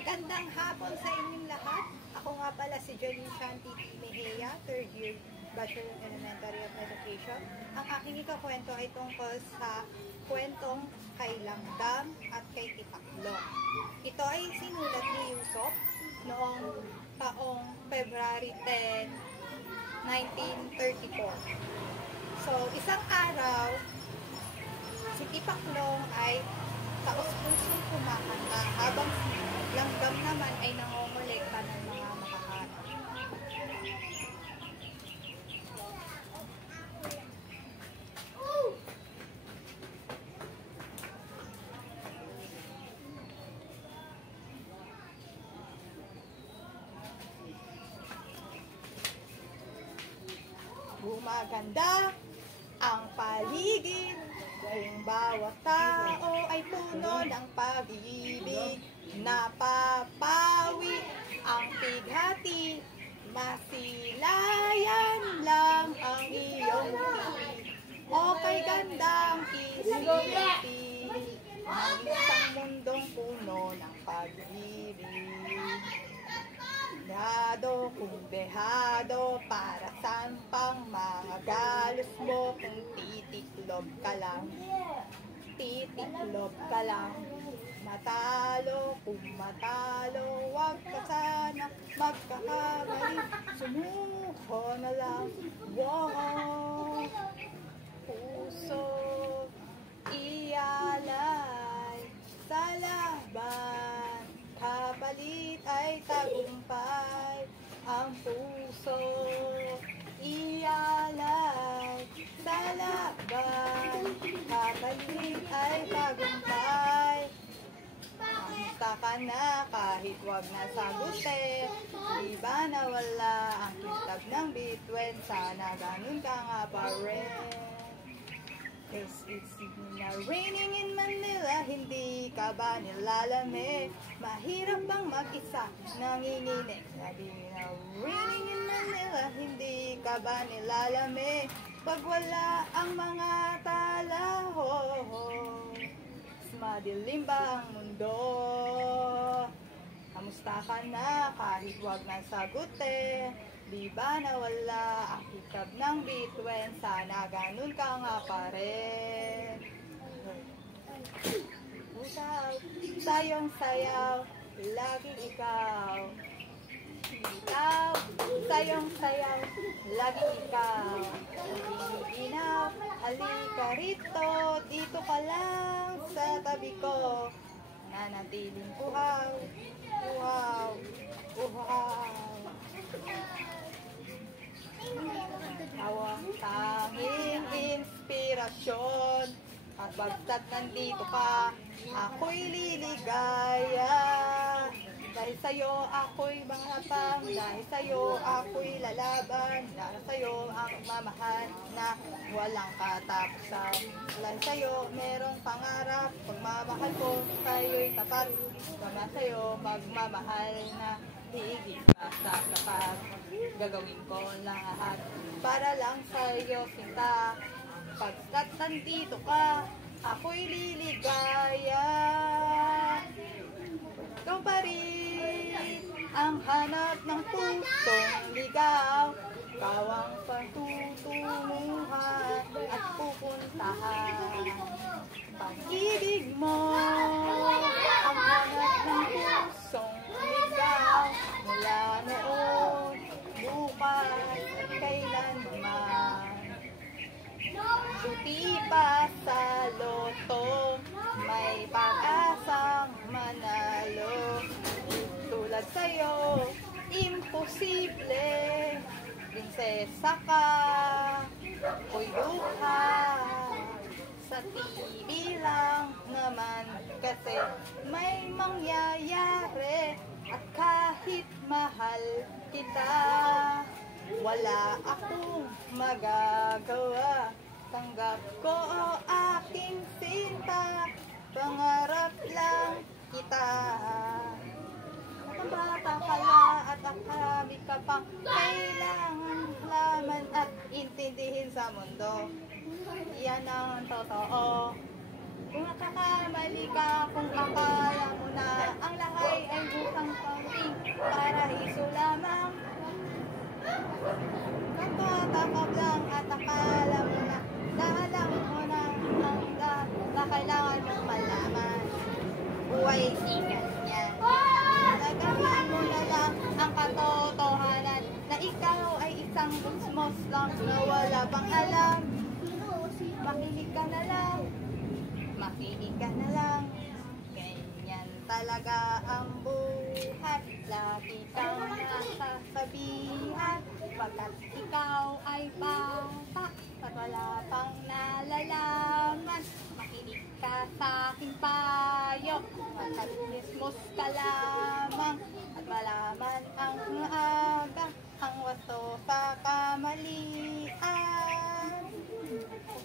Magandang hapon sa inyong lahat. Ako nga pala si Jolene Shanti Mejia, 3rd year Bachelor of Elementary of Education. Ang aking ikakwento ay tungkol sa kwentong kay Langdam at kay Titaklo. Ito ay sinulat ni Yusop noong taong February 10, 1934. So, isang araw, si Tipaklong ay taos-pusong kumakanta habang si Langdam naman ay nangongolekta ng mga makahanap. Gumaganda ang paligid, ngayong bawat tao ay puno ng pag-ibig. Napapawi ang pighati, masilayan lang ang iyong titig. Okay, gandang isipin ang isang mundong puno ng pag-ibig. Dehado kung dehado, para saan pang mga galos mo kung titiklob ka lang. Titiklob ka lang. Matalo kung matalo, wag ka sana magkakamali. Sumuko na lang. Wow! Puso ialay sa laban, kapalit ay tagumpay. Ang puso ialay sa laban, kapalit ay tagumpay. Kamusta ka na kahit wag na sagutin? Di ba nawala ang kitab ng bituin? Sana ganun ka nga pa rin. Cause it's na raining in Manila, hindi ka ba nilalamig? Mahirap bang mag-isa, nanginginig? Sabi na raining in Manila, hindi ka ba nilalamig? Pag wala ang mga tala, madilim ba ang mundo? Kamusta ka na kahit wag na sagutin? Di ba nawala ang kitab ng bituin? Sana ganun ka nga pa rin. Sayong sayaw, laging ikaw. Ikaw, sayong sayaw, laging ikaw. Inaw, halika rito, dito ka lang sa tabi ko. Nanatiling uhaw, uhaw, uhaw. Tawang tanging inspirasyon, at bagtat nandito ka, ako'y liligaya. Dahil sa'yo ako'y manghapang, dahil sa'yo ako'y lalaban, dahil sa'yo ang mamahal na walang katapusan. Dahil sa'yo merong pangarap, pagmamahal ko sa'yo'y tapat. Dahil sa'yo magmamahal na higit pa sa tapat. Gagawin ko lahat para lang sa'yo sinta. Pagkat nandito ka, ako'y liligaya. Ikaw pa rin ang hanap ng pusong ligaw. Ikaw ang patutunguhan at pupuntahan. Pag-ibig mo ang hanap ng pusong ligaw. Mula noon, bukas at kailanman. Suti pa sa loto, may pag-asang manalo. Tulad sa'yo, imposible. Prinsesa ka, ko'y luha. Sa TV lang naman kasi may mangyayari. At kahit mahal kita, wala akong magagawa. Tanggap ko o aking sinta, pangarap lang kita. Bata ka na at akami ka pang kailangan laman at intindihin sa mundo. Yan ang totoo. Kung nakakamali ka, kung akala mo na ang lahat ay buhay ay sikat niya. Nagawa mo na lang ang katotohanan na ikaw ay isang usmos lang na wala pang alam. Makinig ka na lang, makinig ka na lang. Ganyan talaga ang buhay. Lagi kang nasasabihan pagkat ikaw ay bata at wala pang nalalaman. Makinig ka sa aking payo pagkat mismos ka lamang at malaman ang aga ang wasto sa kamalian.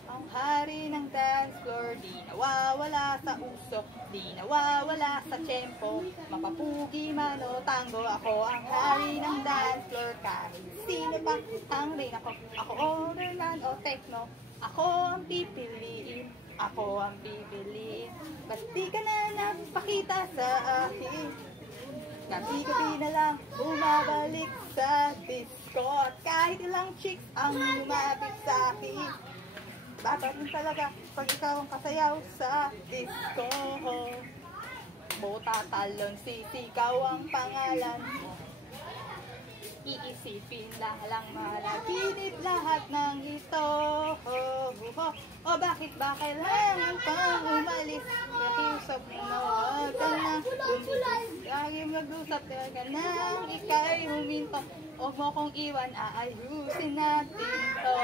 Ang hari ng dance floor, di nawawala sa usok, di nawawala sa tempo. Mapapugi man o tango, ako ang hari ng dance floor. Kahit sino pa ang rin ako, ako older man o techno, ako ang pipiliin, ako ang pipiliin. Ba't di ka na napakita sa akin? Gabi-gabi na lang bumabalik sa disco at kahit ilang chicks ang lumapit sa akin. Babalik talaga pag ikaw ang kasayaw sa disco. Bota, talon, sisigaw ang pangalan mo. Iisipin lang malaginip lahat ng ito. O bakit ba kailangan pang umalis? Nakiusap mo na huwag ka na lumilis. Lagi mag-usap ka nang ika'y huminto. Huwag mo kong iwan, aayusin natin to.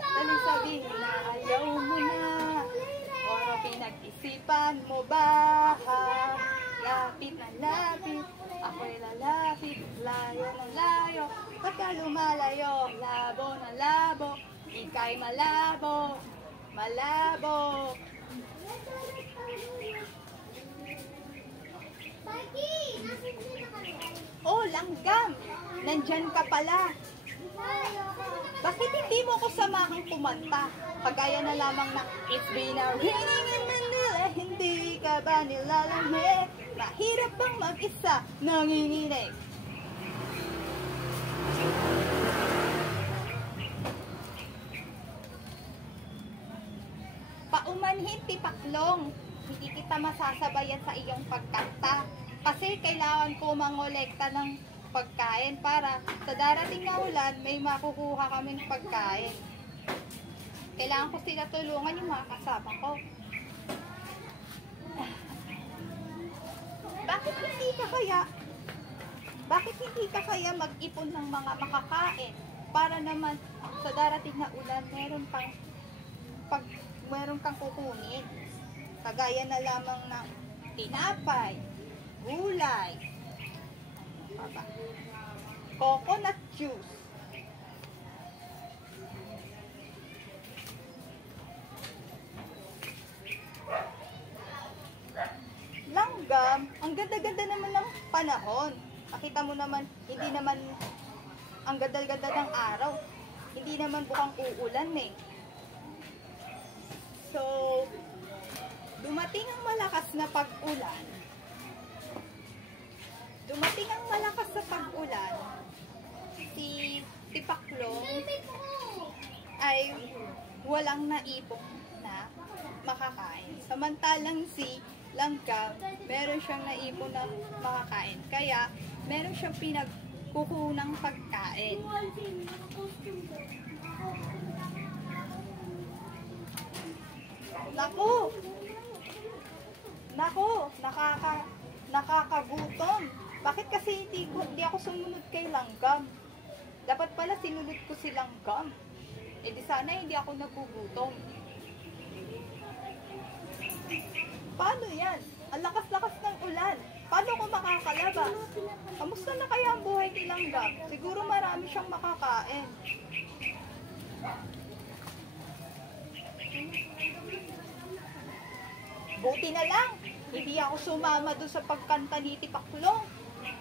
Dali sabihin na ayaw mo na. O pinag-isipan mo ba? Lapit na lapit, ako'y lalapit, layo ng layo. Pagka lumalayo, labo na labo, ika'y malabo, malabo. Oh, langgam! Nandyan ka pala. Bakit hindi mo ko samahang kumanta? Kagaya na lamang na it's been a raining in Manila. Hindi ka ba nilalamig? Mahirap bang mag-isa nanginginig? Paumanhin, tipaklong. Hindi kita masasabayan sa iyong pagkanta. Kasi kailangan ko mangolekta ng pagkain para sa darating na ulan may makukuha kaming pagkain. Kailangan ko sila tulungan yung mga kasama ko. Bakit hindi ka kaya mag-ipon ng mga makakain para naman sa darating na ulan meron kang kukunin. Kagaya na lamang ng tinapay, gulay, coconut juice. Langgam, ang ganda-ganda naman ng panahon. Nakita mo naman, hindi naman ang ganda-ganda ng araw. Hindi naman bukang uulan eh. So, dumating ang malakas na pag-ulan. Si Tipaklong ay walang naipok na makakain. Samantalang si Langgam, meron siyang naipon na makakain. Kaya, meron siyang pinagkukunang pagkain. Naku, nakakagutom. Bakit kasi hindi ako sumunod kay Langgam? Dapat pala sinunod ko si Langgam. Eh di sana hindi ako nagugutom. Paano yan? Ang lakas-lakas ng ulan. Paano ko makakalabas? Kamusta na kaya ang buhay ni Langgam? Siguro marami siyang makakain. Buti na lang, hindi ako sumama doon sa pagkanta ni Tipaklong.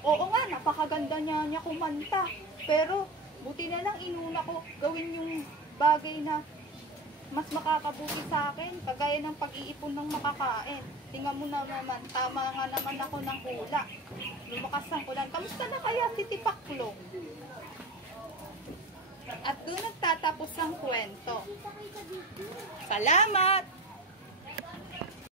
Oo nga, napakaganda niya kumanta. Pero, buti na lang inuna ko gawin yung bagay na mas makakabuti sa akin, kagaya ng pag-iipon ng makakain. Tingnan mo na naman, tama nga naman ako ng hula. Lumakas ang ulan. Kamusta na kaya si Tipaklong? At doon nagtatapos ang kwento. Salamat!